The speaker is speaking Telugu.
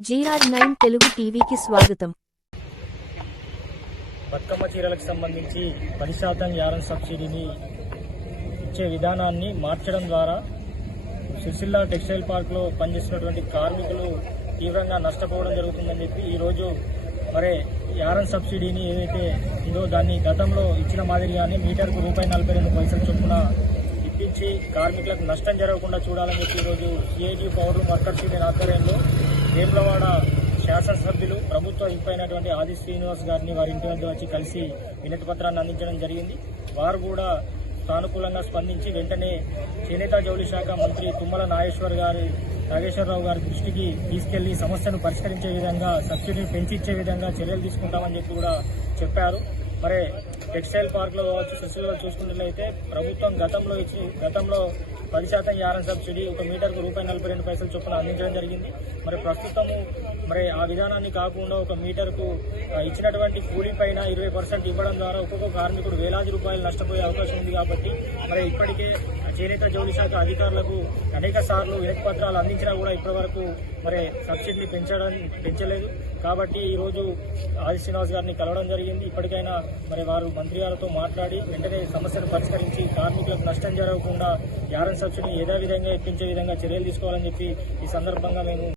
జీఆర్ నైన్ తెలుగు టీవీకి స్వాగతం. బతుకమ్మ చీరలకు సంబంధించి పది శాతం యారన్ సబ్సిడీని ఇచ్చే విధానాన్ని మార్చడం ద్వారా సిరిసిల్ల టెక్స్టైల్ పార్క్లో పనిచేస్తున్నటువంటి కార్మికులు తీవ్రంగా నష్టపోవడం జరుగుతుందని చెప్పి ఈరోజు మరే యారన్ సబ్సిడీని ఏదైతే ఉందో దాన్ని గతంలో ఇచ్చిన మాదిరిగానే మీటర్కు రూపాయి నలభై రెండు పైసల చొప్పున ఇప్పించి కార్మికులకు నష్టం జరగకుండా చూడాలని చెప్పి ఈరోజు సిఐటి పౌరులు వర్కర్స్ యూనియన్ ఆధ్వర్యంలో వేములవాడ శాసనసభ్యులు ప్రభుత్వ ఇంపైనటువంటి ఆది శ్రీనివాస్ గారిని వారి ఇంటి వద్ద వచ్చి కలిసి వినతి పత్రాన్ని అందించడం జరిగింది. వారు కూడా సానుకూలంగా స్పందించి వెంటనే చేనేత జౌళి శాఖ మంత్రి తుమ్మల నాగేశ్వర్ గారి నాగేశ్వరరావు గారి దృష్టికి తీసుకెళ్ళి సమస్యను పరిష్కరించే విధంగా సబ్సిడీని పెంచిచ్చే విధంగా చర్యలు తీసుకుంటామని చెప్పి కూడా చెప్పారు. మరి టెక్స్టైల్ పార్క్లో కావచ్చు సిసిలో చూసుకున్నట్లయితే ప్రభుత్వం గతంలో ఇచ్చి గతంలో పది శాతం యారం సబ్సిడీ ఒక మీటర్కు రూపాయి నలభై రెండు పైసలు చొప్పున అందించడం జరిగింది. మరి ప్రస్తుతము మరి ఆ విధానాన్ని కాకుండా ఒక మీటర్కు ఇచ్చినటువంటి కూలీ పైన ఇరవై పర్సెంట్ ఇవ్వడం ద్వారా ఒక్కొక్క కార్మికుడు వేలాది రూపాయలు నష్టపోయే అవకాశం ఉంది కాబట్టి మరి ఇప్పటికే చేనేత జౌళి శాఖ అధికారులకు అనేక సార్లు వినతి పత్రాలు అందించినా కూడా ఇప్పటివరకు మరి సబ్సిడీని పెంచడం పెంచలేదు. కాబట్టి ఈరోజు ఆది శ్రీనివాస్ గారిని కలవడం జరిగింది. ఇప్పటికైనా మరి వారు మంత్రి గారితో మాట్లాడి వెంటనే సమస్యను పరిష్కరించి కార్మికులకు నష్టం జరగకుండా యారన్ సబ్సిడీని యథావిధంగా ఇప్పించే విధంగా చర్యలు తీసుకోవాలని చెప్పి ఈ సందర్భంగా మేము